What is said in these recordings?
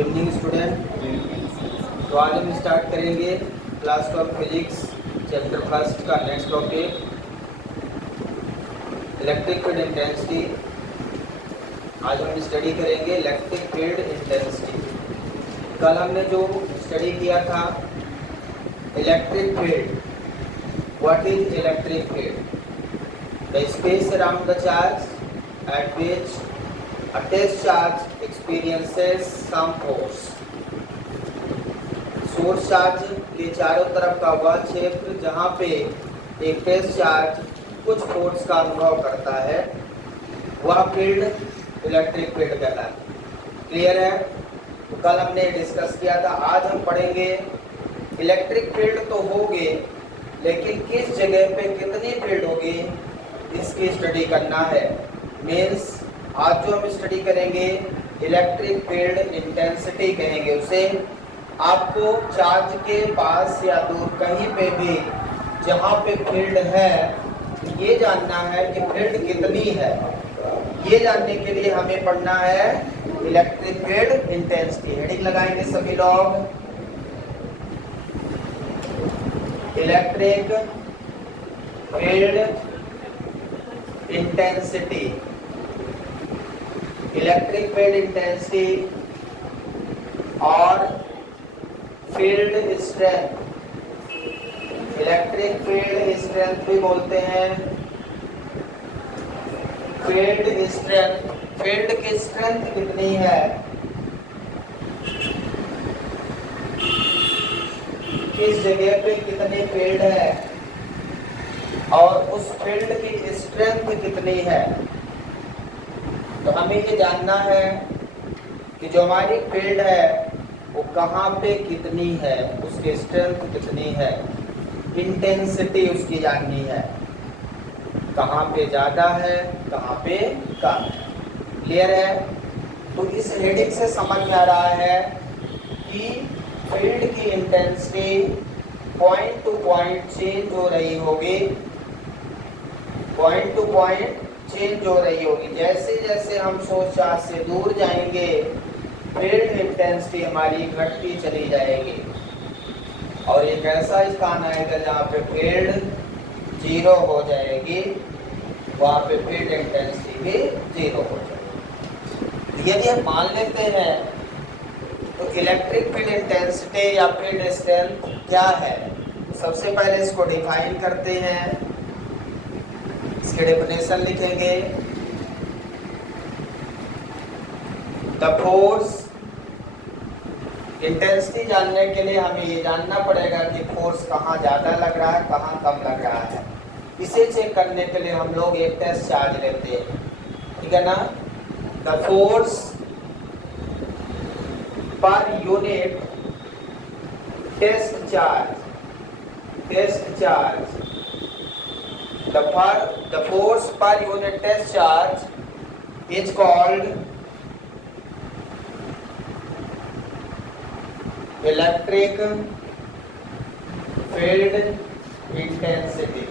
Evening student. तो आज हम स्टार्ट करेंगे class of physics chapter first का next topic electric field intensity. आज हम स्टडी करेंगे इलेक्ट्रिक फील्ड इंटेंसिटी। कल हमने जो स्टडी किया था electric field, what is electric field? The space around the charge at which a test charge experiences some force। Source charge के चारों तरफ का वह क्षेत्र जहाँ पे एक टेस्ट चार्ज कुछ फोर्स का अनुभव करता है वह फील्ड इलेक्ट्रिक फील्ड कहलाता है। क्लियर है? तो कल हमने डिस्कस किया था। आज हम पढ़ेंगे इलेक्ट्रिक फील्ड तो होगी लेकिन किस जगह पे कितनी फील्ड होगी इसकी स्टडी करना है। मीन्स आज जो हम स्टडी करेंगे इलेक्ट्रिक फील्ड इंटेंसिटी कहेंगे उसे। आपको चार्ज के पास या दूर कहीं पे भी जहाँ पे फील्ड है ये जानना है कि फील्ड कितनी है। ये जानने के लिए हमें पढ़ना है इलेक्ट्रिक फील्ड इंटेंसिटी। हेडिंग लगाएंगे सभी लोग, electric field intensity. Electric field intensity और field strength. Electric field strength भी बोलते हैं। फील्ड स्ट्रेंथ, फील्ड की स्ट्रेंथ कितनी है, किस जगह पे कितनी फील्ड है और उस फील्ड की स्ट्रेंथ कितनी है। तो हमें ये जानना है कि जो हमारी फील्ड है वो कहाँ पे कितनी है, उसकी स्ट्रेंथ कितनी है, इंटेंसिटी उसकी जाननी है, कहाँ पे ज़्यादा है कहाँ पे कम है। क्लियर है? तो इस हेडिंग से समझ में आ रहा है कि फील्ड की intensity point two point change हो रही होगी, पॉइंट टू पॉइंट चेंज हो रही होगी। जैसे जैसे हम सोर्स चार्ज से दूर जाएंगे फील्ड इंटेंसिटी हमारी घटती चली जाएगी और एक ऐसा स्थान आएगा जहाँ पे फील्ड जीरो हो जाएगी, वहाँ पे फील्ड इंटेंसिटी भी जीरो हो जाएगी। यदि हम मान लेते हैं तो इलेक्ट्रिक फील्ड इंटेंसिटी या फील्ड स्ट्रेंथ क्या है, सबसे पहले इसको डिफाइन करते हैं। इसके डेफिनेशन लिखेंगे। द फोर्स, इंटेंसिटी जानने के लिए हमें ये जानना पड़ेगा कि फोर्स कहाँ ज़्यादा लग रहा है कहाँ कम लग रहा है। इसे चेक करने के लिए हम लोग एक टेस्ट चार्ज लेते हैं, ठीक है ना। The force per unit test charge, test charge, the force per unit test charge is called electric field intensity।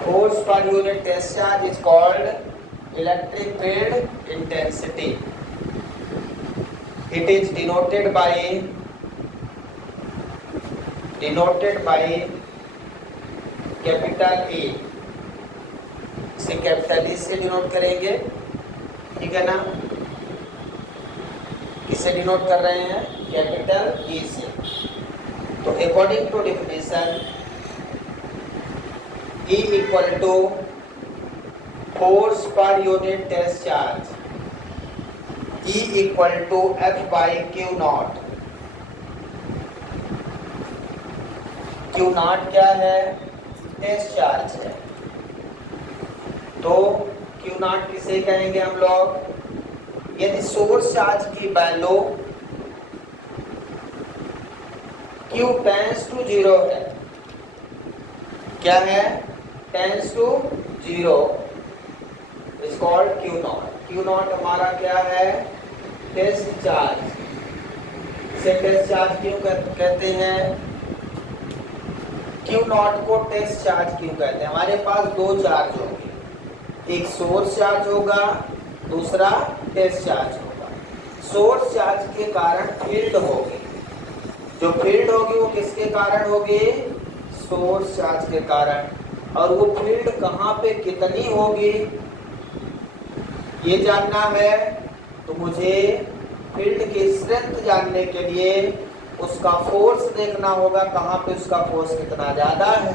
Force per unit test charge is called electric field intensity। It is denoted by capital A. इसे capital E से denote करेंगे, ठीक है ना। किससे denote कर रहे हैं? कैपिटल ई से। तो according to definition E equal to force per unit test charge, E equal to F by Q not. Q not क्या है? टेस्ट चार्ज है। तो क्यू नॉट किसे कहेंगे हम लोग? यदि सोर्स चार्ज की value Q tends to zero है, क्या है? Tends to zero is called Q not. Q not हमारा क्या है? Test charge. इसे टेस्ट चार्ज क्यों कहते हैं? क्यू नॉट को टेस्ट चार्ज क्यों कहते हैं? हमारे पास दो चार्ज होंगे, एक सोर्स चार्ज होगा दूसरा टेस्ट चार्ज होगा। सोर्स चार्ज के कारण फील्ड होगी, जो फील्ड होगी वो किसके कारण होगी? सोर्स चार्ज के कारण। और वो फील्ड कहाँ पे कितनी होगी ये जानना है, तो मुझे फील्ड की स्ट्रेंथ जानने के लिए उसका फोर्स देखना होगा, कहाँ पे उसका फोर्स कितना ज्यादा है।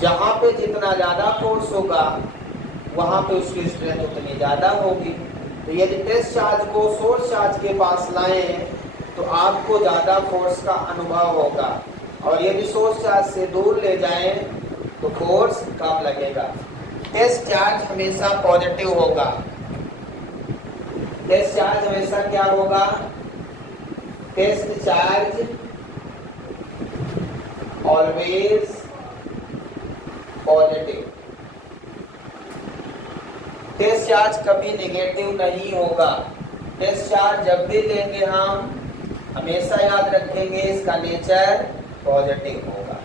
जहाँ पे जितना ज्यादा फोर्स होगा वहाँ पे उसकी स्ट्रेंथ उतनी ज्यादा होगी। तो यदि टेस्ट चार्ज को सोर्स चार्ज के पास लाएं तो आपको ज्यादा फोर्स का अनुभव होगा, और यदि सोर्स चार्ज से दूर ले जाएं तो फोर्स कम लगेगा। टेस्ट चार्ज हमेशा पॉजिटिव होगा। टेस्ट चार्ज हमेशा क्या होगा? Test charge always positive. Test charge कभी नेगेटिव नहीं होगा। टेस्ट चार्ज जब भी लेंगे हम हमेशा याद रखेंगे इसका नेचर पॉजिटिव होगा।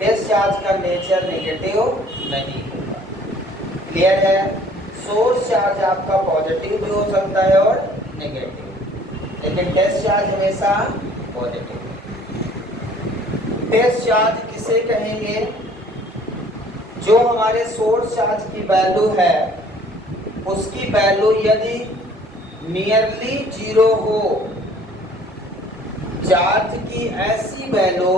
टेस्ट चार्ज का नेचर नेगेटिव नहीं होगा। क्लियर है? सोर्स चार्ज आपका पॉजिटिव भी हो सकता है और नेगेटिव, लेकिन टेस्ट चार्ज हमेशा पॉजिटिव। टेस्ट चार्ज किसे कहेंगे? जो हमारे सोर्स चार्ज की वैल्यू है उसकी वैल्यू यदि नियरली जीरो हो, चार्ज की ऐसी वैल्यू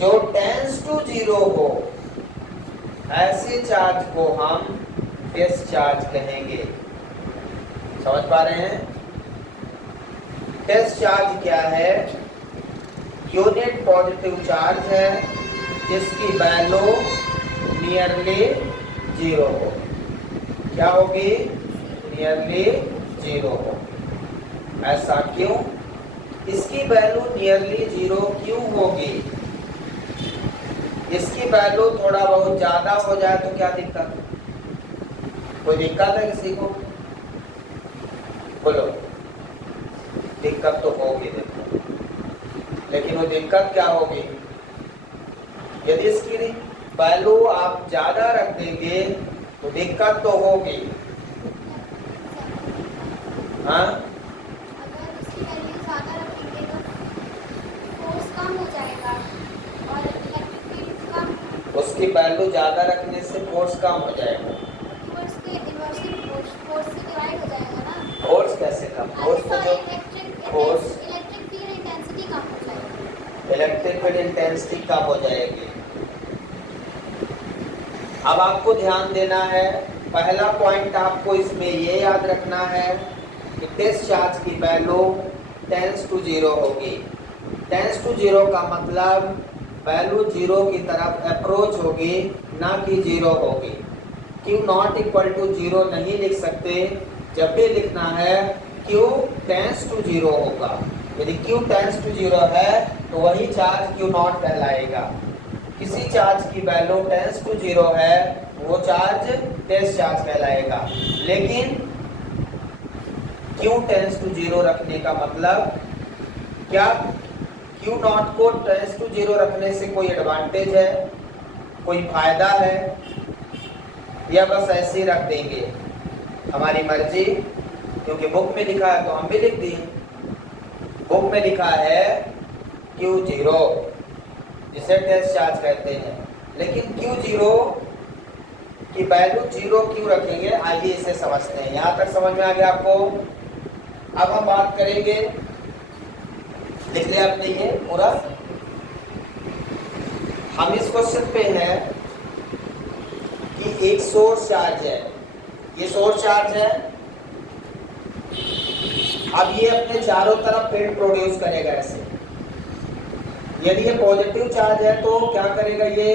जो टेंस टू जीरो हो, ऐसे चार्ज को हम टेस्ट चार्ज कहेंगे। समझ पा रहे हैं? टेस्ट चार्ज क्या है? यूनिट पॉजिटिव चार्ज है जिसकी वैल्यू नियरली जीरो हो। क्या होगी? नियरली जीरो हो। ऐसा क्यों? इसकी वैल्यू नियरली जीरो क्यों होगी? इसकी वैल्यू थोड़ा बहुत ज्यादा हो जाए तो क्या दिक्कत? कोई दिक्कत है किसी को? बोलो। दिक्कत तो होगी, देखो, लेकिन वो दिक्कत क्या होगी? यदि इसकी वैल्यू आप ज्यादा रख देंगे तो दिक्कत तो होगी। हाँ, अगर इसकी वैल्यू ज़्यादा रखेंगे तो फोर्स कम हो जाएगा और इलेक्ट्रिक फील्ड कम। उसकी वैल्यू ज्यादा रखने से फोर्स कम हो जाएगा। फोर्स के इन्वर्सली फोर्स से डिवाइड हो जाएगा ना। फोर्स कैसे कम? फोर्स तो जो फोर्स इलेक्ट्रिक फील्ड इंटेंसिटी कम हो जाएगी। इलेक्ट्रिक फील्ड इंटेंसिटी कम हो जाएगी। अब आपको ध्यान देना है, पहला पॉइंट आपको इसमें ये याद रखना है कि टेस्ट चार्ज की वैल्यू टेंस टू जीरो होगी। टेंस टू जीरो का मतलब वैल्यू जीरो की तरफ अप्रोच होगी, ना कि जीरो होगी। Q not equal to zero नहीं लिख सकते। जब भी लिखना है क्यू टेंस टू जीरो होगा। यदि क्यू टेंस टू जीरो है तो वही चार्ज क्यू नॉट कहलाएगा। किसी चार्ज की वैल्यू टेंस टू जीरो है वो चार्ज टेस्ट चार्ज कहलाएगा। लेकिन क्यू टेंस टू जीरो रखने का मतलब क्या? क्यू नॉट को टेंस टू जीरो रखने से कोई एडवांटेज है, कोई फायदा है, या बस ऐसे ही रख देंगे? हमारी मर्जी, क्योंकि बुक में लिखा है तो हम भी लिख दिए। बुक में लिखा है क्यू जीरो, जिसे टेस्ट चार्ज कहते हैं, लेकिन क्यू जीरो की वैल्यू जीरो क्यों रखेंगे? आइए इसे समझते हैं। यहाँ तक समझ में आ गया आपको? अब हम बात करेंगे, लिख लिया आपने ये पूरा? हम इस क्वेश्चन पे हैं कि एक सोर्स चार्ज है, ये सोर्स चार्ज है। अब ये अपने चारों तरफ फील्ड प्रोड्यूस करेगा ऐसे। यदि ये पॉजिटिव चार्ज है तो क्या करेगा? ये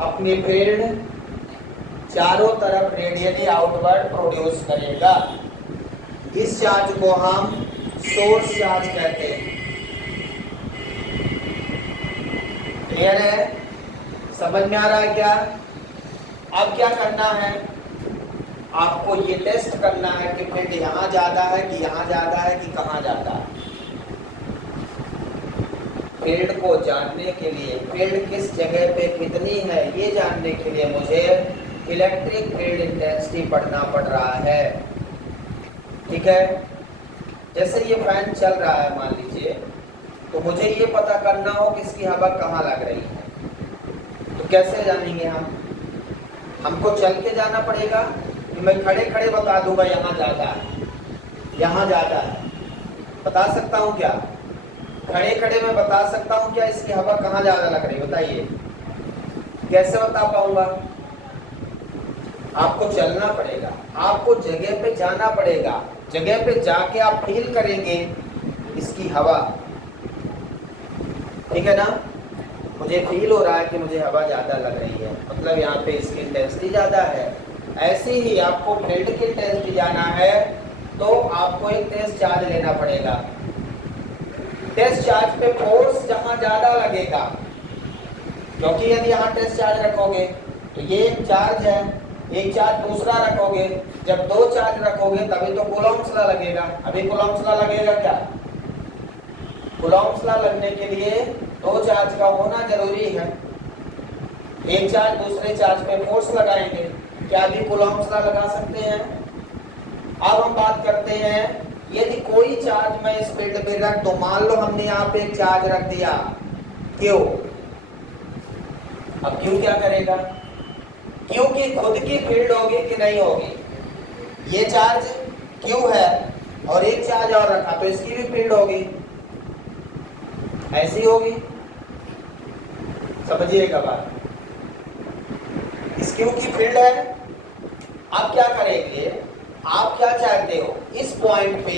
अपनी फील्ड चारों तरफ रेडियली आउटवर्ड प्रोड्यूस करेगा। इस चार्ज को हम सोर्स चार्ज कहते हैं। क्लियर है? समझ में आ रहा है क्या? अब क्या करना है? आपको ये टेस्ट करना है कि फील्ड यहाँ ज्यादा है कि यहाँ ज्यादा है कि कहाँ ज्यादा है। फील्ड को जानने के लिए, फील्ड किस जगह पे कितनी है ये जानने के लिए मुझे इलेक्ट्रिक फील्ड इंटेंसिटी पढ़ना पड़ रहा है। ठीक है, जैसे ये फैन चल रहा है मान लीजिए, तो मुझे ये पता करना हो कि इसकी हवा कहाँ लग रही है, तो कैसे जानेंगे हम? हमको चल के जाना पड़ेगा कि मैं खड़े खड़े बता दूंगा यहाँ ज़्यादा है, यहाँ ज़्यादा है? बता सकता हूँ क्या? खड़े खड़े मैं बता सकता हूँ क्या इसकी हवा कहाँ ज़्यादा लग रही है? बताइए, कैसे बता पाऊंगा? आपको चलना पड़ेगा, आपको जगह पे जाना पड़ेगा, जगह पे जाके आप फील करेंगे इसकी हवा। ठीक है ना? मुझे फील हो रहा है कि मुझे हवा ज़्यादा लग रही है, मतलब यहाँ पे इसकी इंटेंसिटी ज़्यादा है। ऐसे ही आपको फील्ड की इंटेंसिटी जाना है तो आपको एक टेस्ट चार्ज लेना पड़ेगा। टेस्ट चार्ज पे फोर्स जहाँ ज़्यादा लगेगा, क्योंकि यदि यहाँ टेस्ट चार्ज रखोगे तो ये एक चार्ज है, एक चार्ज दूसरा रखोगे, जब दो चार्ज रखोगे तभी तो कूलॉम्स लॉ लगेगा। अभी कूलॉम्स लॉ लगेगा क्या? कूलॉम्स लॉ लगने के लिए दो चार्ज का होना जरूरी है। एक चार्ज दूसरे चार्ज पे फोर्स लगाएंगे, क्या अभी कूलॉम्स लॉ लगा सकते हैं? अब हम बात करते हैं, यदि कोई चार्ज मैं इस फील्ड में रख दूं, मान लो हमने यहाँ पे एक चार्ज रख दिया क्यू। अब क्यू क्या करेगा? क्यू की खुद की फील्ड होगी कि नहीं होगी? ये चार्ज क्यू है और एक चार्ज और रखा तो इसकी भी फील्ड होगी, ऐसी होगी। समझिएगा बात, इस क्यू की फील्ड है। आप क्या करेंगे, आप क्या चाहते हो, इस पॉइंट पे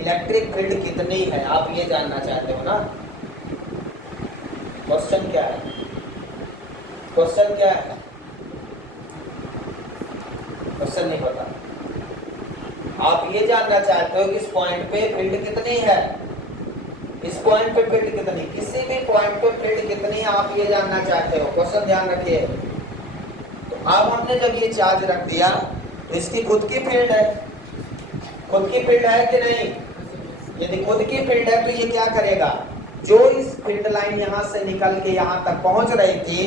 इलेक्ट्रिक फील्ड कितनी है आप ये जानना चाहते हो ना? क्वेश्चन क्या है? क्वेश्चन क्या है? क्वेश्चन नहीं पता। आप ये जानना चाहते हो कि इस पॉइंट पे फील्ड कितनी है, इस पॉइंट पे फील्ड कितनी, किसी भी पॉइंट पे फील्ड कितनी है आप ये जानना चाहते हो। क्वेश्चन ध्यान रखिए। तो अब हमने जब ये चार्ज रख दिया तो इसकी खुद की फील्ड है, खुद की फील्ड है कि नहीं? यदि खुद की फील्ड है तो ये क्या करेगा, जो इस फील्ड लाइन यहाँ से निकल के यहाँ तक पहुंच रही थी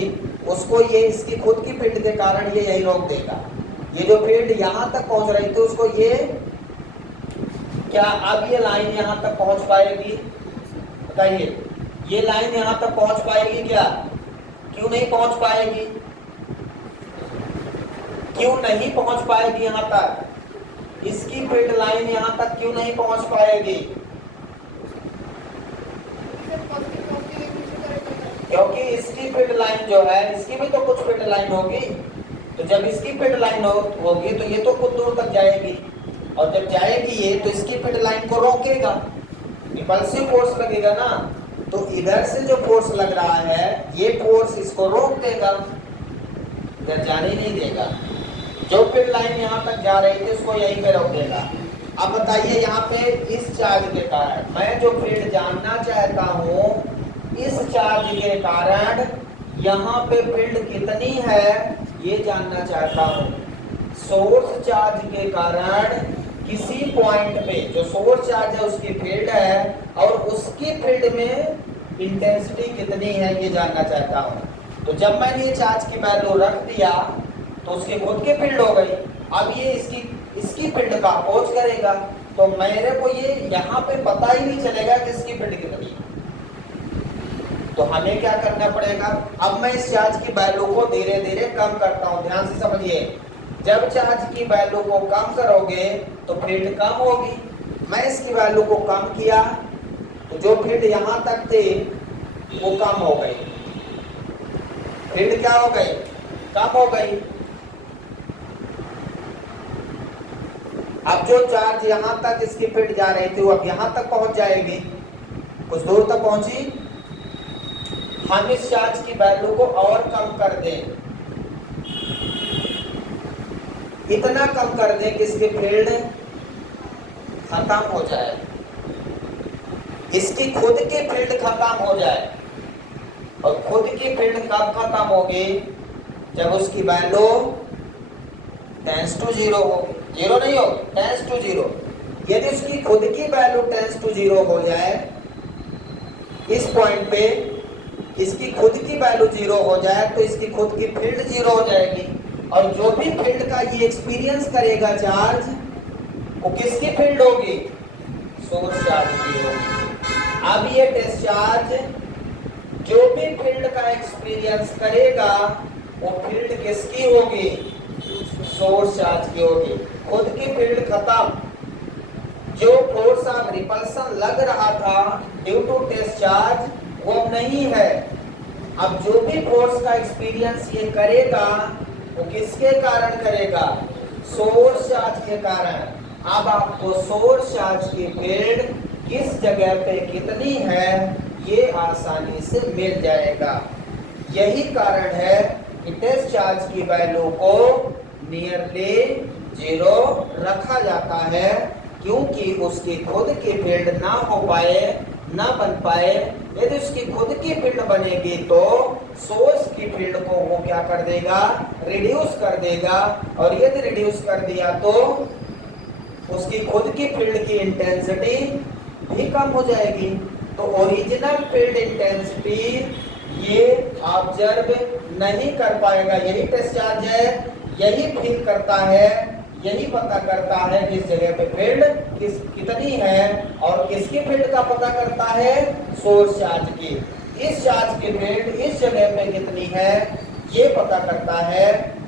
उसको ये इसकी खुद की फील्ड के कारण ये यही रोक देगा। ये जो फील्ड यहाँ तक पहुंच रही थी उसको ये क्या, अब ये लाइन यहाँ तक पहुंच पाएगी? बताइए, ये लाइन यहाँ तक पहुंच पाएगी क्या? क्यों नहीं पहुंच पाएगी? क्यों नहीं पहुंच पाएगी यहाँ तक? इसकी फील्ड लाइन यहाँ तक क्यों नहीं पहुंच पाएगी? क्योंकि इसकी फील्ड लाइन जो है, इसकी भी तो कुछ फील्ड लाइन होगी, तो जब इसकी फील्ड लाइन होगी तो ये तो कुछ दूर तक जाएगी, और जब जाएगी ये तो इसकी फील्ड लाइन को रोकेगा, इंपल्सिव फोर्स लगेगा ना। तो इधर से जो फोर्स लग रहा है ये फोर्स इसको रोक देगा, इधर जाने नहीं देगा। जो फील्ड लाइन यहाँ तक जा रही थी उसको यहीं पे रोक देगा। अब बताइए, यहाँ पे इस चार्ज के कारण मैं जो फील्ड जानना चाहता हूँ, इस चार्ज के कारण यहाँ पे फील्ड कितनी है ये जानना चाहता हूँ। सोर्स चार्ज के कारण किसी पॉइंट पे जो सोर्स चार्ज है उसकी फील्ड है और उसकी फील्ड में इंटेंसिटी कितनी है ये जानना चाहता हूँ। तो जब मैंने ये चार्ज की वैल्यू रख दिया तो उसकी खुद की फील्ड हो गई। अब ये इसकी फील्ड का अपोज करेगा तो मेरे को ये यहाँ पे पता ही नहीं चलेगा कि इसकी फील्ड कितनी है। तो हमें क्या करना पड़ेगा, अब मैं इस चार्ज की वैल्यू को धीरे धीरे कम करता हूँ। ध्यान से समझिए, जब चार्ज की वैल्यू को कम करोगे तो फील्ड कम होगी। मैं इसकी वैल्यू को कम किया तो जो फील्ड यहाँ तक थे वो कम हो गई, फील्ड क्या हो गई, कम हो गई। अब जो चार्ज यहाँ तक इसकी फील्ड जा रही थी वो अब यहाँ तक पहुंच जाएगी, कुछ दूर तक पहुंची। हम इस चार्ज की वैल्यू को और कम कर दें, इतना कम कर दें कि इसकी फील्ड खत्म हो जाए, इसकी खुद की फील्ड खत्म हो जाए। और खुद की फील्ड कब खत्म होगी, जब उसकी वैल्यू टेंस टू 0 हो, 0 नहीं हो, टेंस टू 0। यदि उसकी खुद की वैल्यू टेंस टू 0 हो जाए, इस पॉइंट पे इसकी खुद की वैल्यू 0 हो जाए तो इसकी खुद की फील्ड 0 हो जाएगी। और जो भी फील्ड का ये एक्सपीरियंस करेगा चार्ज, वो किसकी फील्ड होगी? सोर्स चार्ज की होगी। अब ये टेस्ट चार्ज जो भी फील्ड का एक्सपीरियंस करेगा, वो फील्ड किसकी होगी? सोर्स चार्ज की होगी। खुद की फील्ड खत्म, जो फोर्स ऑफ रिपल्सन लग रहा था ड्यू टू टेस्ट चार्ज, वो अब नहीं है। अब जो भी फोर्स का एक्सपीरियंस ये करेगा, वो किसके कारण करेगा? सोर्स चार्ज के कारण। अब आपको सोर्स चार्ज की फील्ड किस जगह पे कितनी है, ये आसानी से मिल जाएगा। यही कारण है कि टेस्ट चार्ज की वैल्यू को नियरली 0 रखा जाता है, क्योंकि उसकी खुद की फील्ड ना हो पाए, ना बन पाए। यदि उसकी खुद की फील्ड बनेगी तो सोर्स की फील्ड को वो क्या कर देगा? रिड्यूस कर देगा। और यदि रिड्यूस कर दिया तो उसकी खुद की फील्ड की इंटेंसिटी भी कम हो जाएगी। तो ओरिजिनल फील्ड इंटेंसिटी ये ऑब्जर्व नहीं कर पाएगा। यही टेस्ट चार्ज है, यही फील करता है, यही पता करता है किस जगह पे फील्ड कितनी है, और किसकी फील्ड का पता करता है? सोर्स चार्ज की। इस चार्ज की फील्ड इस जगह पे कितनी है, ये पता करता है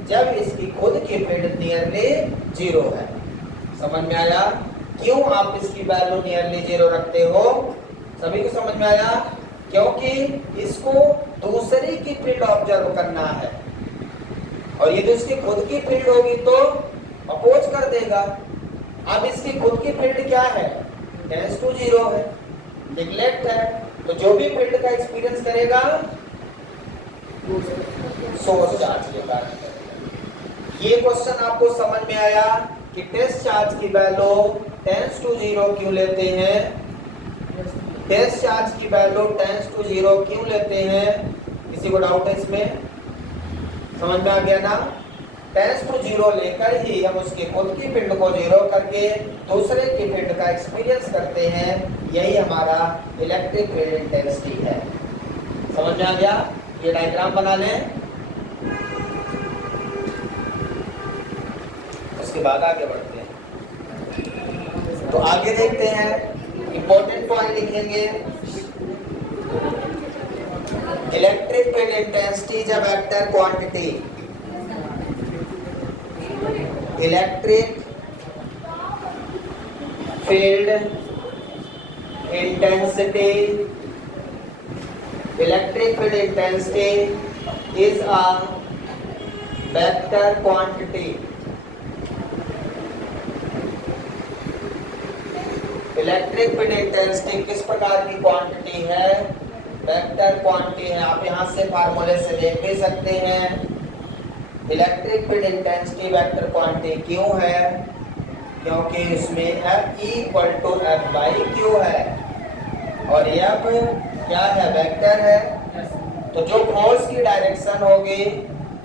जब इसकी खुद की फील्ड नियरली 0 है। समझ में आया क्यों आप इसकी वैल्यू नियरली 0 रखते हो? सभी को समझ में आया? क्योंकि इसको दूसरी की फील्ड ऑब्जर्व करना है, और यदि इसकी खुद की फील्ड होगी तो अपोज कर देगा। अब इसकी खुद की फील्ड क्या है? टेंस टू 0 है, निगलेक्ट है। तो जो भी फील्ड का एक्सपीरियंस करेगा, सोर्स चार्ज के कारण। ये क्वेश्चन आपको समझ में आया कि टेस्ट चार्ज की वैल्यू टेंस टू 0 क्यों लेते हैं? टेस्ट चार्ज की वैल्यू टेंस टू 0 क्यों लेते हैं? किसी को डाउट है इसमें? समझ में आ गया ना? टेंस टू 0 लेकर ही हम उसके खुद की फील्ड को 0 करके दूसरे की फील्ड का एक्सपीरियंस करते हैं। यही हमारा इलेक्ट्रिक फील्ड इंटेंसिटी है। समझ में आ गया? ये डायग्राम बना लें, उसके बाद आगे बढ़ते हैं। तो आगे देखते हैं, इंपॉर्टेंट पॉइंट लिखेंगे। Electric field intensity is a vector quantity. Electric field intensity, electric field intensity is a vector quantity. Electric field intensity किस प्रकार की क्वांटिटी है? वेक्टर क्वांटिटी है। आप यहां से फार्मूले से देख भी सकते हैं। Electric field intensity vector quantity क्यों है? क्योंकि उसमें F equal to F by Q है, और F क्या है? वेक्टर है। तो जो फोर्स की डायरेक्शन होगी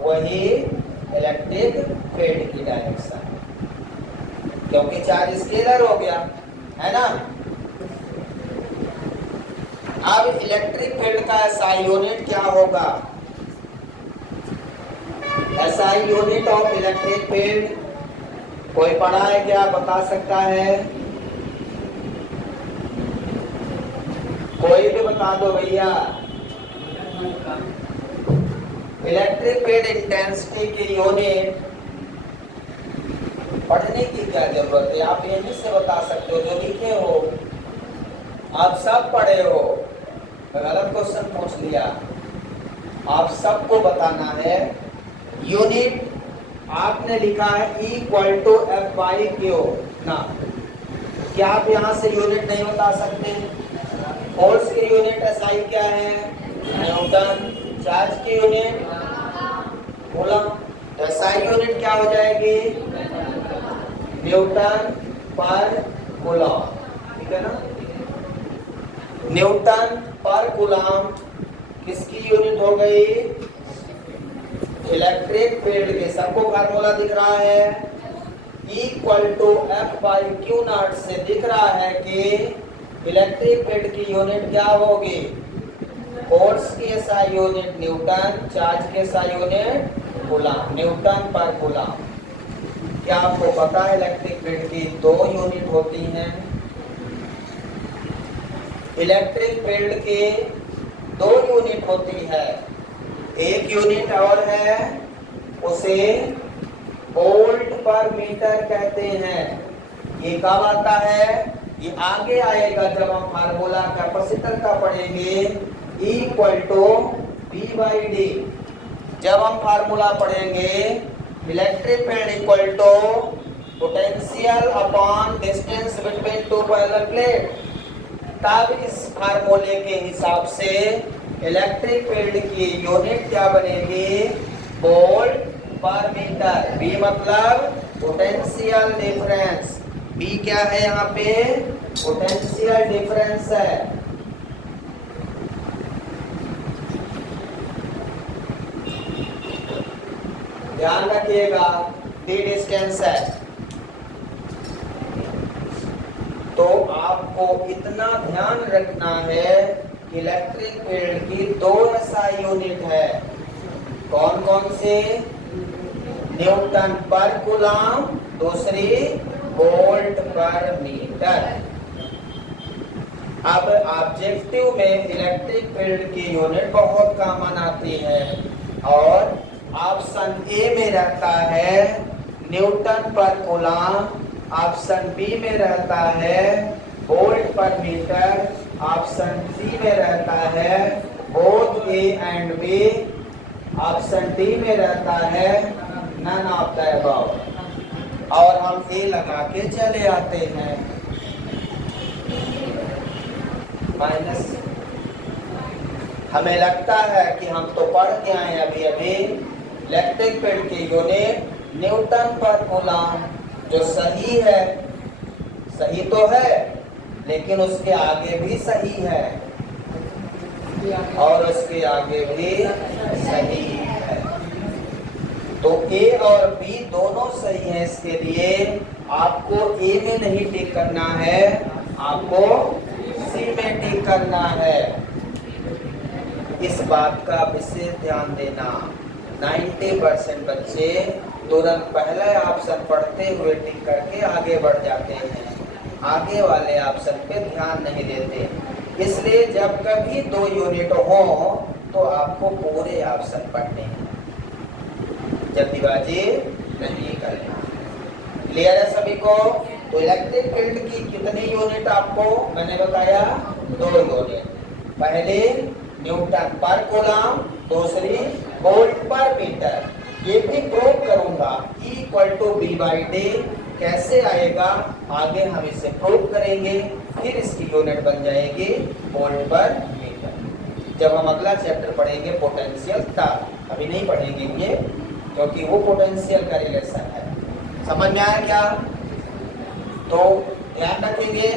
वही इलेक्ट्रिक फील्ड की डायरेक्शन, क्योंकि चार्ज स्केलर हो गया है ना। अब इलेक्ट्रिक फील्ड का SI यूनिट क्या होगा? SI unit of electric field कोई पढ़ा है क्या? बता सकता है? कोई भी बता दो भैया। इलेक्ट्रिक फील्ड इंटेंसिटी की यूनिट पढ़ने की क्या जरूरत है? आप यहीं से बता सकते हो, जो लिखे हो आप सब पढ़े हो। गलत क्वेश्चन पूछ लिया, आप सबको बताना है। यूनिट आपने लिखा है equal to F by Q ना, क्या आप यहाँ से यूनिट नहीं बता सकते? फोर्स की यूनिट SI क्या है? न्यूटन। चार्ज की यूनिट कूलम। तो SI यूनिट क्या हो जाएगी? न्यूटन पर कूलम। ठीक है ना? न्यूटन पर कूलम किसकी यूनिट हो गई? इलेक्ट्रिक फील्ड के। सबको फार्मूला दिख रहा है? Equal to F by Q not से दिख रहा है कि इलेक्ट्रिक फील्ड की यूनिट क्या होगी? फोर्स की SI यूनिट न्यूटन, चार्ज की SI यूनिट कूलम, न्यूटन पर कूलम। क्या आपको पता है इलेक्ट्रिक फील्ड की 2 यूनिट होती हैं? इलेक्ट्रिक फील्ड की 2 यूनिट होती है। एक यूनिट और है, उसे वोल्ट पर मीटर कहते हैं। ये कब आता है? ये आगे आएगा जब हम फार्मूला कैपेसिटर का पढ़ेंगे, इक्वल टू V/D। जब हम फार्मूला पढ़ेंगे electric field equal to potential upon distance between 2 parallel plate, तब इस फार्मूले के हिसाब से इलेक्ट्रिक फील्ड की यूनिट क्या बनेगी? वोल्ट पर मीटर। V मतलब पोटेंशियल डिफरेंस। B क्या है यहाँ पे? पोटेंशियल डिफरेंस है। ध्यान रखिएगा, D डिस्टेंस है। तो आपको इतना ध्यान रखना है कि इलेक्ट्रिक फील्ड की 2 SI यूनिट है। कौन कौन से? न्यूटन पर कूलम, दूसरी वोल्ट पर मीटर। अब ऑब्जेक्टिव में इलेक्ट्रिक फील्ड की यूनिट बहुत कॉमन आती है और ऑप्शन ए में रहता है न्यूटन पर कूलम, ऑप्शन बी में रहता है वोल्ट पर मीटर, ऑप्शन सी में रहता है both A and B, option D में रहता है नन ऑफ द अबव। और हम ए लगा के चले आते हैं। माइनस, हमें लगता है कि हम तो पढ़ के आए अभी अभी इलेक्ट्रिक फील्ड की यूनिट न्यूटन पर कूलम, जो सही है, सही तो है लेकिन उसके आगे भी सही है और उसके आगे भी सही है। तो ए और बी दोनों सही है। इसके लिए आपको ए में नहीं टिक करना है, आपको सी में टिक करना है। इस बात का विशेष ध्यान देना, 90% बच्चे तुरंत पहले ऑप्शन पढ़ते हुए टिक करके आगे बढ़ जाते हैं, आगे वाले ऑप्शन पे ध्यान नहीं देते। इसलिए जब कभी 2 यूनिट हो तो आपको पूरे ऑप्शन पढ़ने हैं, जल्दीबाजी नहीं करना। क्लियर है सभी को? तो इलेक्ट्रिक फील्ड की कितनी यूनिट आपको मैंने बताया? 2 यूनिट। पहले न्यूटन पर कूलम, दूसरी वोल्ट पर मीटर। ये भी प्रूव करूंगा, इक्वल टू V/D कैसे आएगा, आगे हम इसे प्रूव करेंगे, फिर इसकी यूनिट बन जाएगी वोल्ट पर मीटर। जब हम अगला चैप्टर पढ़ेंगे पोटेंशियल, तब, अभी नहीं पढ़ेंगे ये, क्योंकि वो पोटेंशियल का रिलेशन है। समझ में आया क्या? तो ध्यान रखेंगे,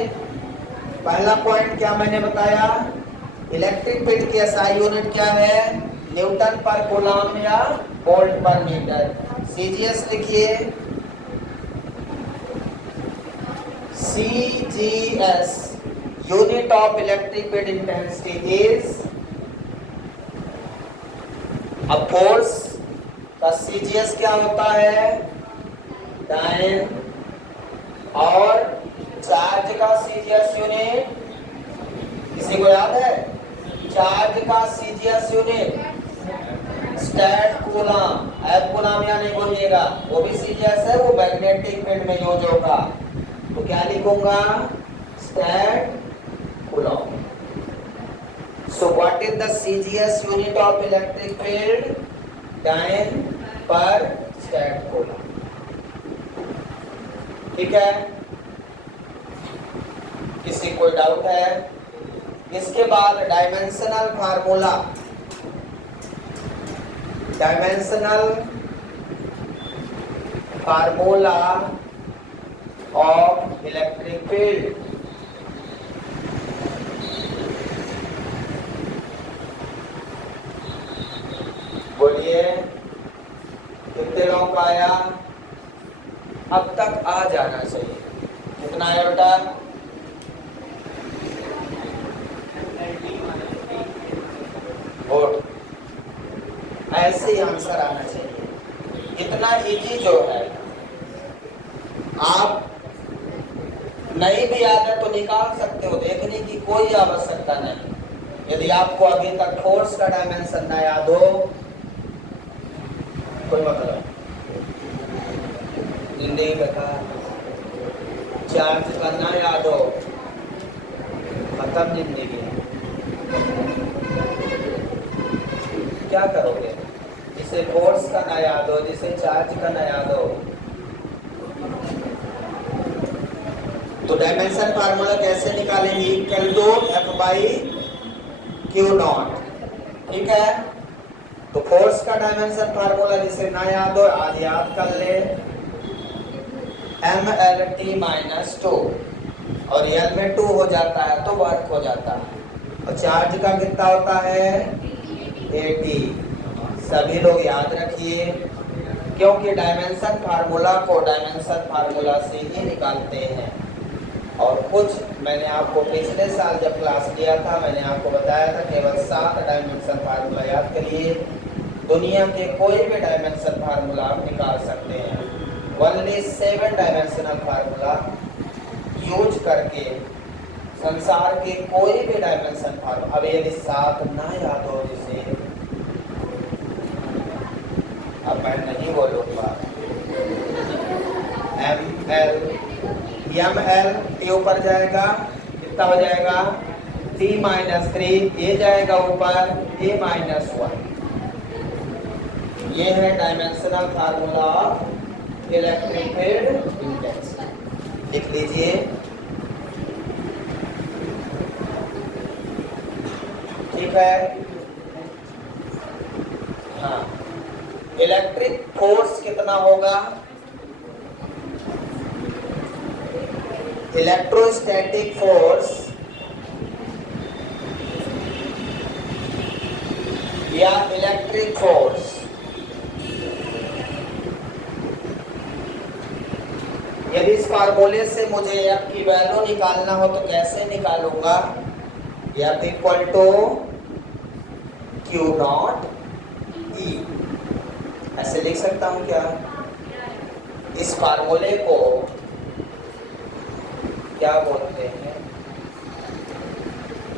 पहला पॉइंट क्या मैंने बताया, इलेक्ट्रिक फील्ड की एसआई यूनिट क्या है? न्यूटन पर कूलम या वोल्ट पर मीटर। सीजीएस लिखिए, CGS unit of electric field intensity is, of course का CGS क्या होता है? टाइम। और चार्ज का CGS यूनिट किसी को याद है? चार्ज का CGS unit stat coulomb. F coulomb या नहीं बोलिएगा, वो भी CGS है, वो मैग्नेटिक फील्ड में यूज होगा। तो क्या लिखूंगा? Stat coulomb. So what is the CGS unit of electric field? Time पर स्टैट कूलम। ठीक है, किसी कोई डाउट है? इसके बाद dimensional formula, dimensional formula of electric field. बोलिए, कितने लोगों का आया? अब तक आ जाना चाहिए। कितना आया बेटा? वोट। ऐसे ही आंसर आना चाहिए। इतना इजी जो है, आप नहीं भी याद है तो निकाल सकते हो, देखने की कोई आवश्यकता नहीं। यदि आपको अभी तक फोर्स का डायमेंशन ना याद हो, कोई मतलब जिंदगी का चार्ज का ना याद हो, खत्म जिंदगी। क्या करोगे? जिसे फोर्स का ना याद हो, जिसे चार्ज का ना याद हो, तो डायमेंशन फार्मूला कैसे निकालेंगे? Equal to F/Q0। ठीक है, तो फोर्स का डायमेंशन फार्मूला जिसे ना याद हो आज याद कर ले, mLT-2, और L में 2 हो जाता है तो वर्क हो जाता है। और चार्ज का कितना होता है? 80। सभी लोग याद रखिए, क्योंकि डायमेंशन फार्मूला को डायमेंशन फार्मूला से ही निकालते हैं। और कुछ मैंने आपको पिछले साल जब क्लास लिया था, मैंने आपको बताया था केवल 7 डायमेंशन फार्मूला याद करिए, दुनिया के कोई भी डायमेंशन फार्मूला आप निकाल सकते हैं। ओनली 7 डायमेंशनल फार्मूला यूज करके संसार के कोई भी डायमेंशन फार्मूला, अब यदि 7 ना याद हो जिसे, अब मैं नहीं बोलूंगा, ML T ऊपर जाएगा, कितना हो जाएगा? T-3, ये जाएगा ऊपर A-1। ये है dimensional formula of electric field intensity. लिख लीजिए, ठीक है। हाँ, इलेक्ट्रिक फोर्स कितना होगा? इलेक्ट्रोस्टैटिक फोर्स या इलेक्ट्रिक फोर्स, यदि इस फार्मूले से मुझे F की वैल्यू निकालना हो तो कैसे निकालूंगा? F इक्वल टू Q0E, ऐसे लिख सकता हूं क्या? इस फार्मूले को क्या बोलते हैं?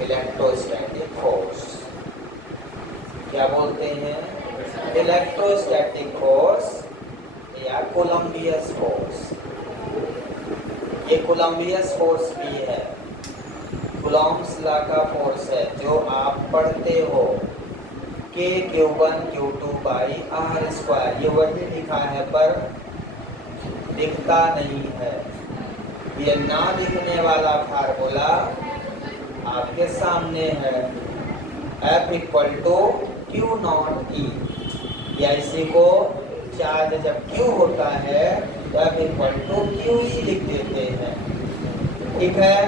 Electrostatic force. क्या बोलते हैं? इलेक्ट्रोस्टैटिक फोर्स या कोलम्बियस फोर्स। ये कोलम्बियस फोर्स भी है, कूलॉम्स लॉ का फोर्स है, जो आप पढ़ते हो K/Q1 Q2/r²। ये वही लिखा है पर दिखता नहीं है। ये ना दिखने वाला फार्मूला आपके सामने है, F इक्वल टू Q0E, या इसी को चार्ज जब Q होता है तो F इक्वल टू QE लिख देते हैं। ठीक है,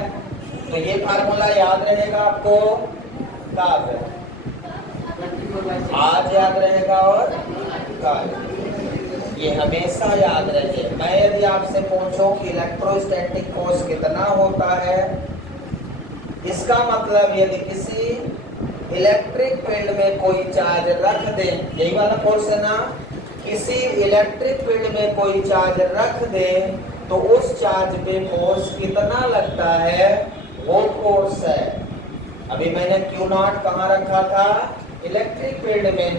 तो ये फार्मूला याद रहेगा आपको कब? आज याद रहेगा और कल, ये हमेशा याद रहे। मैं यदि आपसे पूछूं कि इलेक्ट्रोस्टैटिक फोर्स कितना होता है, इसका मतलब यदि किसी इलेक्ट्रिक फील्ड में कोई चार्ज रख दे, यही वाला फोर्स है ना, किसी इलेक्ट्रिक फील्ड में कोई चार्ज रख दे तो उस चार्ज पे फोर्स कितना लगता है, वो फोर्स है। अभी मैंने Q0 कहाँ रखा था? इलेक्ट्रिक फील्ड में,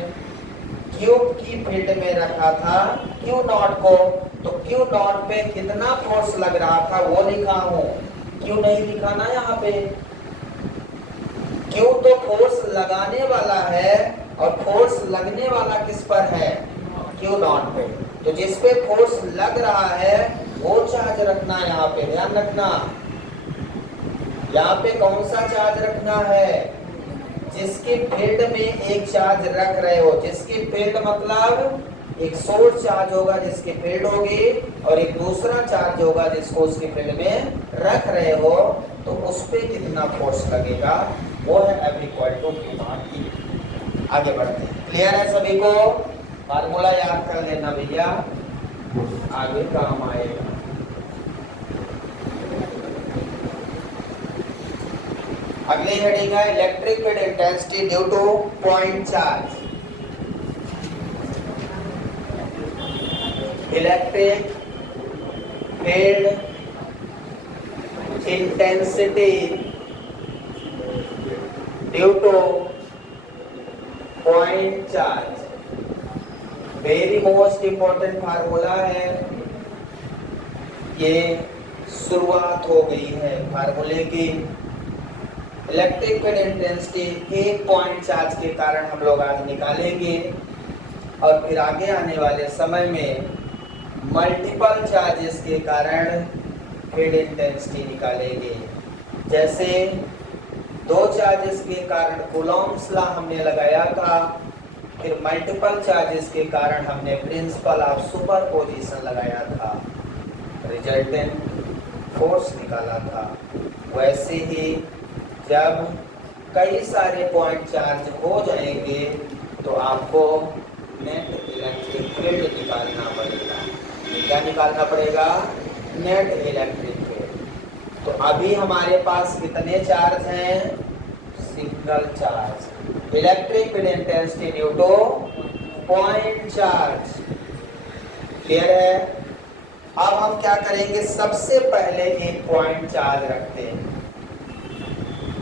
Q की फील्ड में रखा था Q0 को, तो Q0 पे कितना फोर्स लग रहा था वो लिखा हूं। Q नहीं लिखा ना यहाँ पे। Q तो फोर्स लगाने वाला है, और फोर्स लगने वाला किस पर है? Q0 पे। तो जिस पे फोर्स लग रहा है वो चार्ज रखना, यहाँ पे ध्यान रखना। यहाँ पे कौन सा चार्ज रखना है? जिसके फील्ड में एक चार्ज रख रहे हो, जिसकी फील्ड मतलब एक सोर्स चार्ज होगा जिसकी फील्ड होगी, और एक दूसरा चार्ज होगा जिसको उसके फील्ड में रख रहे हो, तो उस पे कितना फोर्स लगेगा, वो है F इक्वल टू Q0E। आगे बढ़ते हैं। क्लियर है सभी को? फार्मूला याद कर लेना भैया, आगे काम आएगा। अगली हेडिंग है electric field intensity due to point charge. Electric field intensity due to point charge. Very most important formula है, ये शुरुआत हो गई है फार्मूले की। इलेक्ट्रिक फील्ड इंटेंसिटी एक पॉइंट चार्ज के कारण हम लोग आज निकालेंगे और फिर आगे आने वाले समय में मल्टीपल चार्जेस के कारण फील्ड इंटेंसिटी निकालेंगे। जैसे दो चार्जेस के कारण कूलॉम्स लॉ हमने लगाया था, फिर मल्टीपल चार्जेस के कारण हमने प्रिंसिपल ऑफ सुपरपोजिशन लगाया था, रिजल्टेंट फोर्स निकाला था। वैसे ही जब कई सारे पॉइंट चार्ज हो जाएंगे तो आपको नेट इलेक्ट्रिक फील्ड निकालना पड़ेगा। क्या निकालना पड़ेगा? Net electric field. तो अभी हमारे पास कितने चार्ज हैं? Single charge. Electric field intensity due to point charge. Clear है? अब हम क्या करेंगे, सबसे पहले एक पॉइंट चार्ज रखते हैं।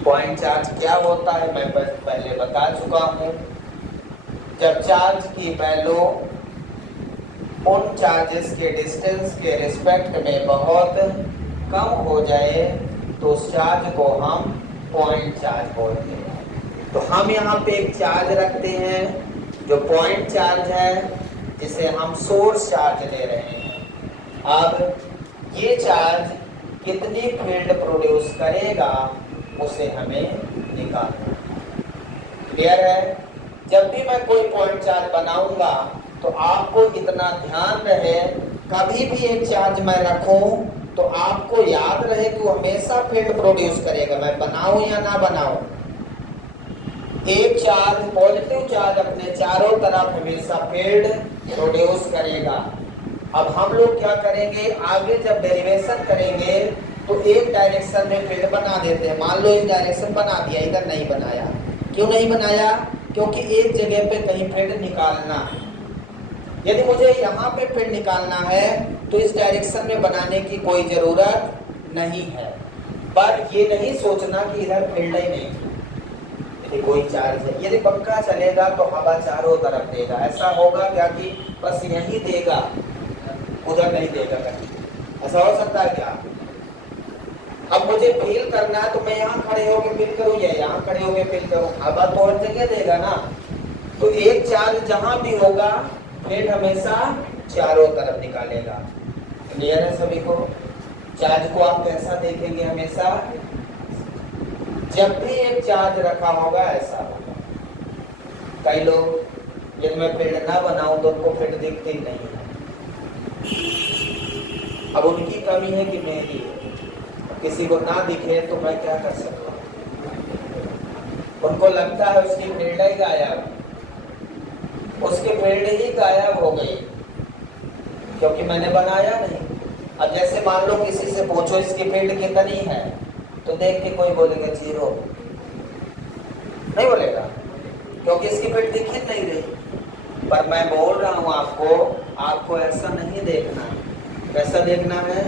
पॉइंट चार्ज क्या होता है मैं पहले बता चुका हूं। जब चार्ज की वैल्यू उन चार्जेस के डिस्टेंस के रिस्पेक्ट में बहुत कम हो जाए तो उस चार्ज को हम पॉइंट चार्ज बोलते हैं। तो हम यहाँ पे एक चार्ज रखते हैं जो पॉइंट चार्ज है, जिसे हम सोर्स चार्ज ले रहे हैं। अब ये चार्ज कितनी फील्ड प्रोड्यूस करेगा उसे हमें निकालना। क्लियर है? जब भी मैं कोई पॉइंट चार्ज बनाऊंगा तो आपको इतना ध्यान रहे, कभी भी एक चार्ज मैं रखूं तो आपको याद रहे कि वो हमेशा फील्ड प्रोड्यूस करेगा, मैं बनाऊं या ना बनाऊं। एक चार्ज, पॉजिटिव चार्ज अपने चारों तरफ हमेशा फील्ड प्रोड्यूस करेगा। अब हम लोग क्या करेंगे, आगे जब डेरिवेशन करेंगे तो एक डायरेक्शन में फील्ड बना देते हैं। मान लो इस डायरेक्शन बना दिया, इधर नहीं बनाया। क्यों नहीं बनाया? क्योंकि एक जगह पे कहीं फील्ड निकालना है। यदि मुझे यहाँ पे फील्ड निकालना है तो इस डायरेक्शन में बनाने की कोई जरूरत नहीं है। पर ये नहीं सोचना कि इधर फील्ड ही नहीं, यदि कोई चार्ज है, यदि पंखा चलेगा तो हवा चारों तरफ देगा। ऐसा होगा क्या कि बस यही देगा, उधर नहीं देगा कहीं? ऐसा हो सकता है क्या? अब मुझे फील करना है तो मैं यहाँ खड़े होकर फील करूँ या यहाँ खड़े होकर फील करूँ? हवा तो हर जगह देगा ना। तो एक चार्ज जहां भी होगा फील्ड हमेशा चारों तरफ निकालेगा। क्लियर है सभी को? चार्ज को आप कैसा देखेंगे? हमेशा जब भी एक चार्ज रखा होगा ऐसा होगा। कई लोग यदि मैं फील्ड ना बनाऊं तो उनको फील्ड दिखती नहीं है। अब उनकी कमी है कि मेरी है। किसी को ना दिखे तो मैं क्या कर सकता हूं? उनको लगता है उसकी फील्ड ही गायब, उसकी फील्ड ही गायब हो गई क्योंकि मैंने बनाया नहीं। अब जैसे मान लो किसी से पूछो इसकी फील्ड कितनी है तो देख के कोई बोलेगा 0, नहीं बोलेगा क्योंकि इसकी फील्ड दिख ही नहीं रही। पर मैं बोल रहा हूं आपको ऐसा नहीं देखना। कैसा देखना है?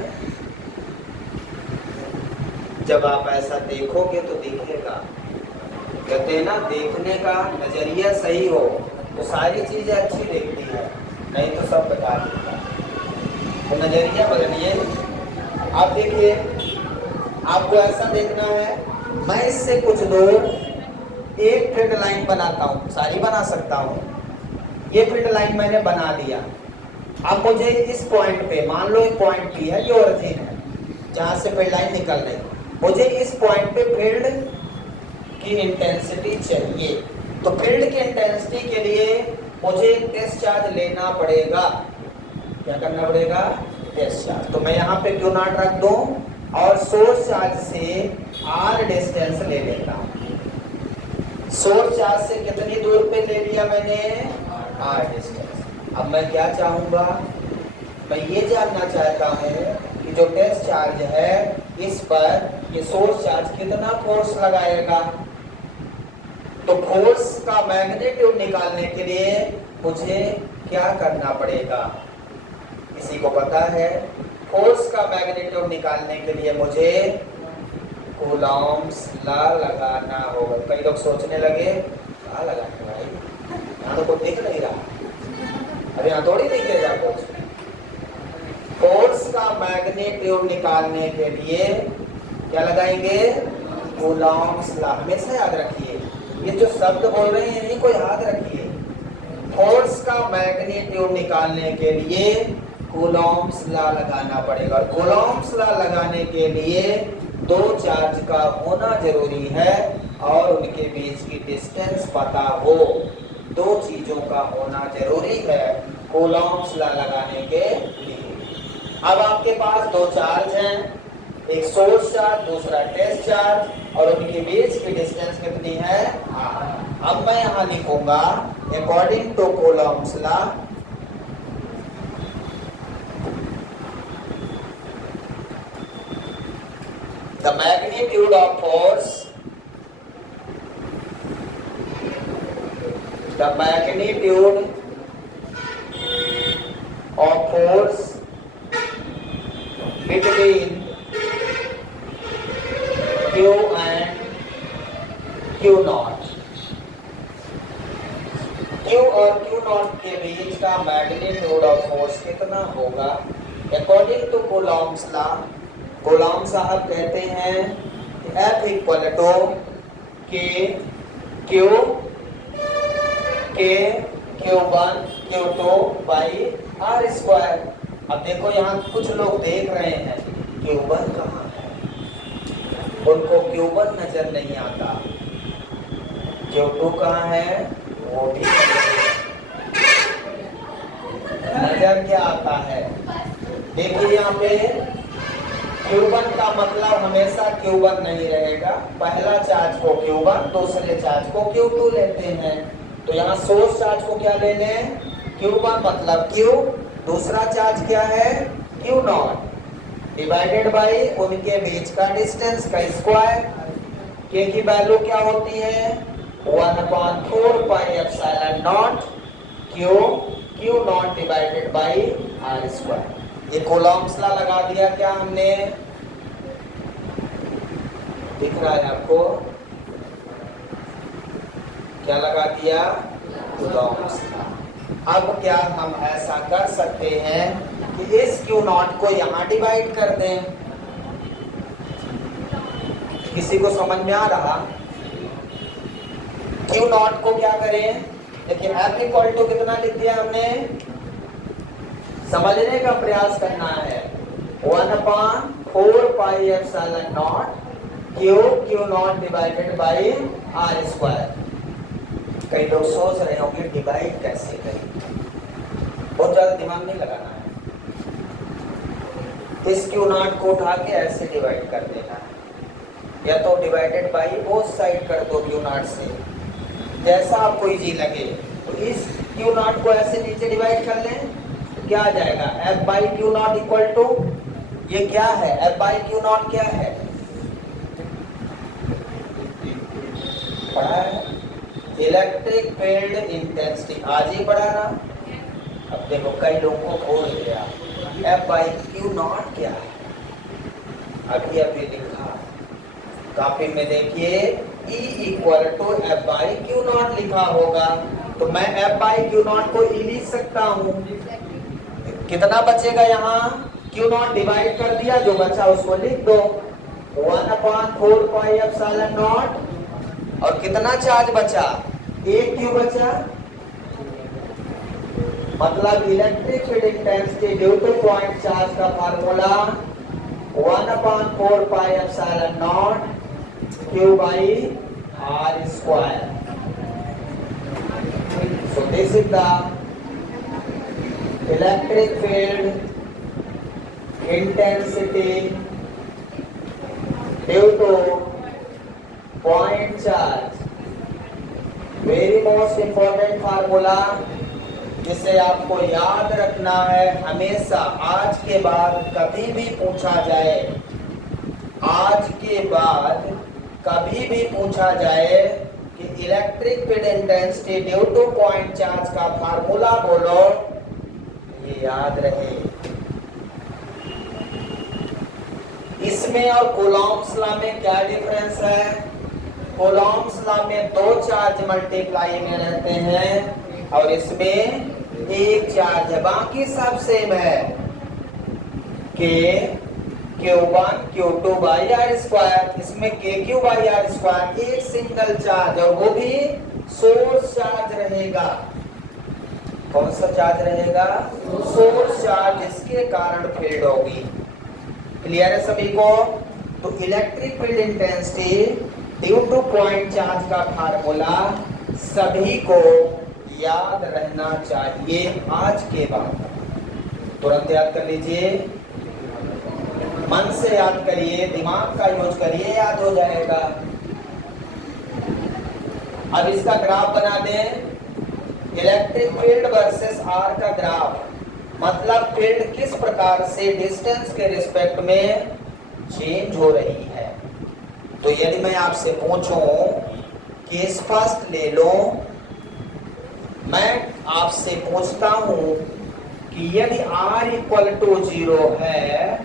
जब आप ऐसा देखोगे तो दिखेगा। कहते हैं ना, देखने का नजरिया सही हो तो सारी चीजें अच्छी देखती है, नहीं तो सब बता देता है। तो नजरिया बदलिए। आप देखिए, आपको ऐसा देखना है, मैं इससे कुछ दूर एक फील्ड लाइन बनाता हूँ, सारी बना सकता हूँ। ये फील्ड लाइन मैंने बना दिया। अब मुझे इस पॉइंट पे, मान लो एक पॉइंट P है, ये ओरिजिन है जहां से फील्ड लाइन निकल रही। मुझे इस पॉइंट पे फील्ड की इंटेंसिटी चाहिए। तो फील्ड की इंटेंसिटी के लिए मुझे एक टेस्ट चार्ज लेना पड़ेगा। क्या करना पड़ेगा? Test charge. तो मैं यहाँ पे क्यू नॉट रख दूं और सोर्स चार्ज से r डिस्टेंस ले लेता हूँ। सोर्स चार्ज से कितनी दूर पे ले लिया मैंने? r distance. अब मैं क्या चाहूंगा? मैं ये जानना चाहता हूँ कि जो टेस्ट चार्ज है इस पर ये सोर्स चार्ज कितना फोर्स लगाएगा। तो फोर्स का मैग्नीट्यूड निकालने के लिए मुझे क्या करना पड़ेगा? किसी को पता है? फोर्स का मैग्नीट्यूड निकालने के लिए मुझे कूलॉम्स लॉ लगाना होगा। कई लोग सोचने लगे क्या लगाने भाई, यहाँ तो कोई दिख नहीं रहा, अभी यहाँ थोड़ी दिखेगा कुछ। फोर्स का मैग्नीट्यूड निकालने के लिए क्या लगाएंगे? Coulomb's law. हमेशा याद रखिए, ये जो शब्द बोल रहे हैं इन्हीं को याद रखिए। फोर्स का मैग्नीट्यूड निकालने के लिए कूलॉम्स लॉ लगाना पड़ेगा। कूलॉम्स लॉ लगाने के लिए दो चार्ज का होना जरूरी है और उनके बीच की डिस्टेंस पता हो। दो चीजों का होना जरूरी है कूलॉम्स लॉ लगाने के लिए। अब आपके पास दो चार्ज हैं, एक सोर्स चार्ज, दूसरा टेस्ट चार्ज, और उनके बीच की डिस्टेंस कितनी है? r। अब मैं यहां लिखूंगा according to Coulomb's law, the magnitude of force, the magnitude of force between Q and Q naught, Q और Q naught के बीच का मैग्नीट्यूड ऑफ फोर्स कितना होगा? According to Coulomb's law, Coulomb साहब कहते हैं कि F equal to K Q1 Q2 by R square. अब देखो यहाँ कुछ लोग देख रहे हैं Q1 कहाँ है, उनको Q1 नजर नहीं आता, Q2 कहाँ है वो भी नजर क्या आता है। देखिए यहाँ पे Q1 का मतलब हमेशा Q1 नहीं रहेगा, पहला चार्ज को Q1 दूसरे चार्ज को Q2 लेते हैं। तो यहाँ सोर्स चार्ज को क्या ले लें? Q1 मतलब Q, दूसरा चार्ज क्या है? Q नॉट डिवाइडेड बाई उनके बीच का डिस्टेंस का स्क्वायर। K की वैल्यू क्या होती है? 1/4 pi epsilon naught Q not divided by R square. ये कूलॉम्स लॉ लगा दिया क्या हमने? दिख रहा है आपको? क्या लगा दिया? Coulomb's law. अब क्या हम ऐसा कर सकते हैं कि इस Q नॉट को यहाँ डिवाइड कर दें? किसी को समझ में आ रहा? Q नॉट को क्या करें? देखिए F इक्वल टू कितना लिख दिया हमने? समझने का प्रयास करना है। 1/4 pi epsilon naught Q not divided by R square. कई लोग सोच रहे होंगे डिवाइड कैसे करें, बहुत ज्यादा दिमाग नहीं लगाना है। इस Q नॉट को उठा के ऐसे डिवाइड कर देना है, या तो डिवाइडेड बाई बोथ साइड कर दो Q नॉट से, जैसा आपको इजी लगे। तो इस Q नॉट को ऐसे नीचे डिवाइड कर लें, क्या आ जाएगा? F by Q naught equal to, ये क्या है? F बाई Q नॉट क्या है? पढ़ा है? इलेक्ट्रिक फील्ड इंटेंसिटी, आज ही पढ़ा ना? अब देखो कई लोगों को भूल गया F बाई Q नॉट क्या है। अभी लिखा कॉपी में, देखिए E equal to F by Q naught लिखा होगा, तो मैं F बाई Q नॉट को E लिख सकता हूँ। कितना बचेगा यहाँ? Q नॉट डिवाइड कर दिया, जो बचा उसको लिख दो 1/4 पाई एप्सिलॉन नॉट, और कितना चार्ज बचा? एक Q बचा, मतलब electric field intensity due to point charge का formula 1/4 pi epsilon naught Q by R square. So this is the electric field intensity due to point charge। Very most important formula जिसे आपको याद रखना है हमेशा। आज के बाद कभी भी पूछा जाए, आज के बाद कभी भी पूछा जाए कि electric field intensity due to point charge का फार्मूला बोलो, ये याद रहे। इसमें और कूलॉम्स लॉ में क्या डिफरेंस है? कूलॉम्स लॉ में 2 चार्ज मल्टीप्लाई में रहते हैं और इसमें 1 चार्ज है, बाकी सब सेम है। K Q1 Q2 by R square, इसमें KQ बाई आर स्क्वायर, एक सिंगल चार्ज और वो भी सोर्स चार्ज रहेगा। कौन सा चार्ज रहेगा? सोर्स चार्ज, इसके कारण फील्ड होगी। क्लियर है सभी को? तो electric field intensity due to point charge का फार्मूला सभी को याद रहना चाहिए। आज के बाद तुरंत याद कर लीजिए, मन से याद करिए, दिमाग का यूज करिए, याद हो जाएगा। अब इसका ग्राफ बना दें, इलेक्ट्रिक फील्ड वर्सेस आर का ग्राफ, मतलब फील्ड किस प्रकार से डिस्टेंस के रिस्पेक्ट में चेंज हो रही है। तो यदि मैं आपसे पूछूं कि फर्स्ट ले लो, मैं आपसे पूछता हूं कि यदि r इक्वल टू 0 है,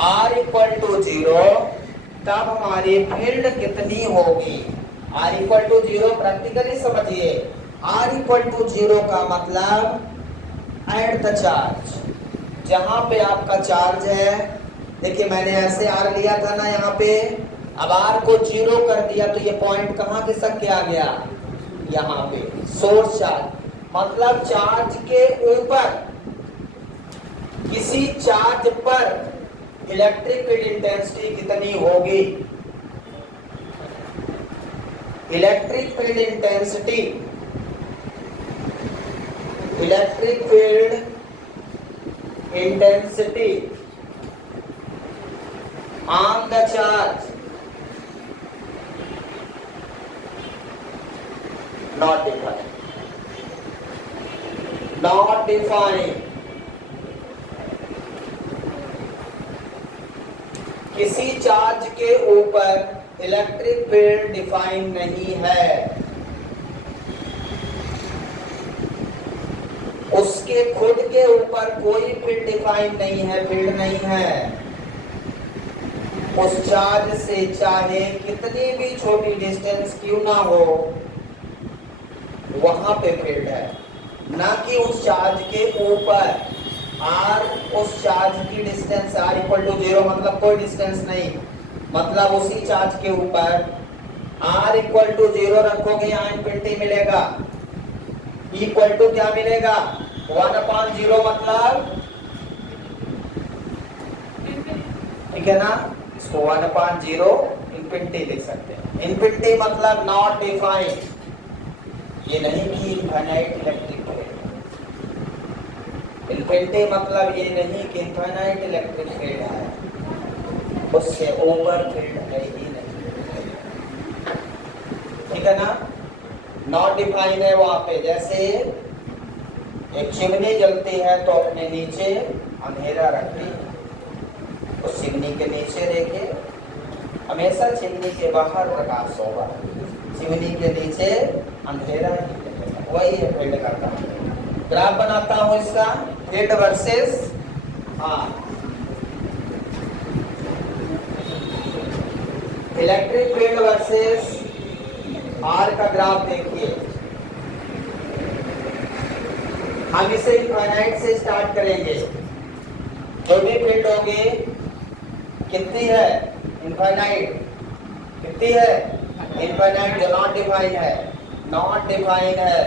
r इक्वल टू 0, तब हमारी फील्ड कितनी होगी? r इक्वल टू 0 प्रैक्टिकली समझिए। r इक्वल टू 0 का मतलब एट द चार्ज, जहां पे आपका चार्ज है। देखिए मैंने ऐसे r लिया था ना यहाँ पे, अब r को 0 कर दिया तो ये पॉइंट कहाँ खिसक के आ गया? यहाँ पे सोर्स चार्ज, मतलब चार्ज के ऊपर किसी चार्ज पर इलेक्ट्रिक फील्ड इंटेंसिटी कितनी होगी? Electric field intensity, electric field intensity on the charge not defined, not defined. किसी चार्ज के ऊपर इलेक्ट्रिक फील्ड डिफाइन नहीं है, उसके खुद के ऊपर कोई फील्ड डिफाइन नहीं है, फील्ड नहीं है। उस चार्ज से चाहे कितनी भी छोटी डिस्टेंस क्यों ना हो, वहां पे फील्ड है, ना कि उस चार्ज के ऊपर। r उस चार्ज की डिस्टेंस r इक्वल टू 0, मतलब कोई डिस्टेंस नहीं, मतलब उसी चार्ज के ऊपर r इक्वल टू 0 रखोगे, यहाँ इंफिनिटी मिलेगा। इक्वल टू क्या मिलेगा? 1/0, मतलब ठीक है ना, इसको 1/0 इंफिनिटी लिख सकते हैं। इंफिनिटी मतलब नॉट डिफाइंड, ये नहीं कि इनफाइनाइट इलेक्ट्रिक फील्ड। इंफिनिटी मतलब ये नहीं कि इनफाइनाइट इलेक्ट्रिक फील्ड है, उससे ओवर फील्ड है ही नहीं, ठीक है ना। नॉट डिफाइन है वहां पे। जैसे एक चिमनी जलती है तो अपने नीचे अंधेरा रखती है, उस चिमनी के नीचे देखिए हमेशा चिमनी के बाहर प्रकाश होगा, चिमनी के नीचे अंधेरा ही रहेगा। वही है फील्ड का काम। ग्राफ बनाता हूं इसका, field versus electric field versus R का ग्राफ देखिए। हम इसे इनफाइनाइट से स्टार्ट करेंगे। जो भी फील्ड होगी कितनी है? इनफाइनाइट। कितनी है? इनफाइनाइट। जो नॉट डिफाइन है, नॉट डिफाइन है।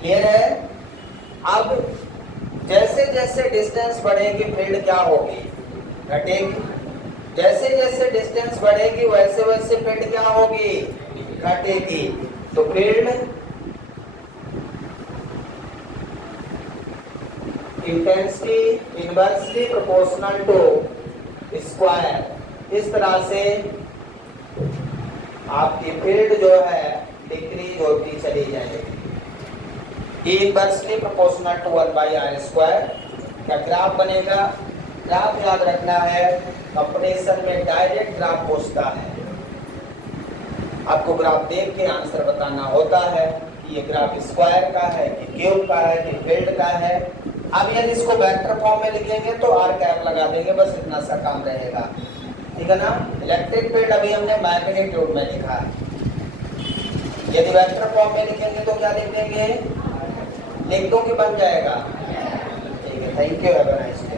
क्लियर है? अब जैसे जैसे डिस्टेंस बढ़ेगी फील्ड क्या होगी? घटेगी। जैसे जैसे डिस्टेंस बढ़ेगी वैसे वैसे फील्ड क्या होगी? घटेगी। तो field intensity inversely proportional to square, इस तरह से आपकी फील्ड जो है डिक्रीज होती चली जाएगी। Inversely proportional to 1/r²। का ग्राफ बनेगा। ग्राफ याद रखना है, कंपटीशन में डायरेक्ट ग्राफ पूछता है, आपको ग्राफ देख के आंसर बताना होता है कि ये ग्राफ स्क्वायर का है कि क्यूब का है कि फील्ड का है। अब यदि इसको वेक्टर फॉर्म में लिखेंगे तो आर कैप लगा देंगे, बस इतना सा काम रहेगा, ठीक है ना। इलेक्ट्रिक फील्ड अभी हमने मैग्नीट्यूड में लिखा, यदि वेक्टर फॉर्म में लिखेंगे तो क्या लिख देंगे, लिख दो कि बन जाएगा, ठीक है। Thank you, have a nice day.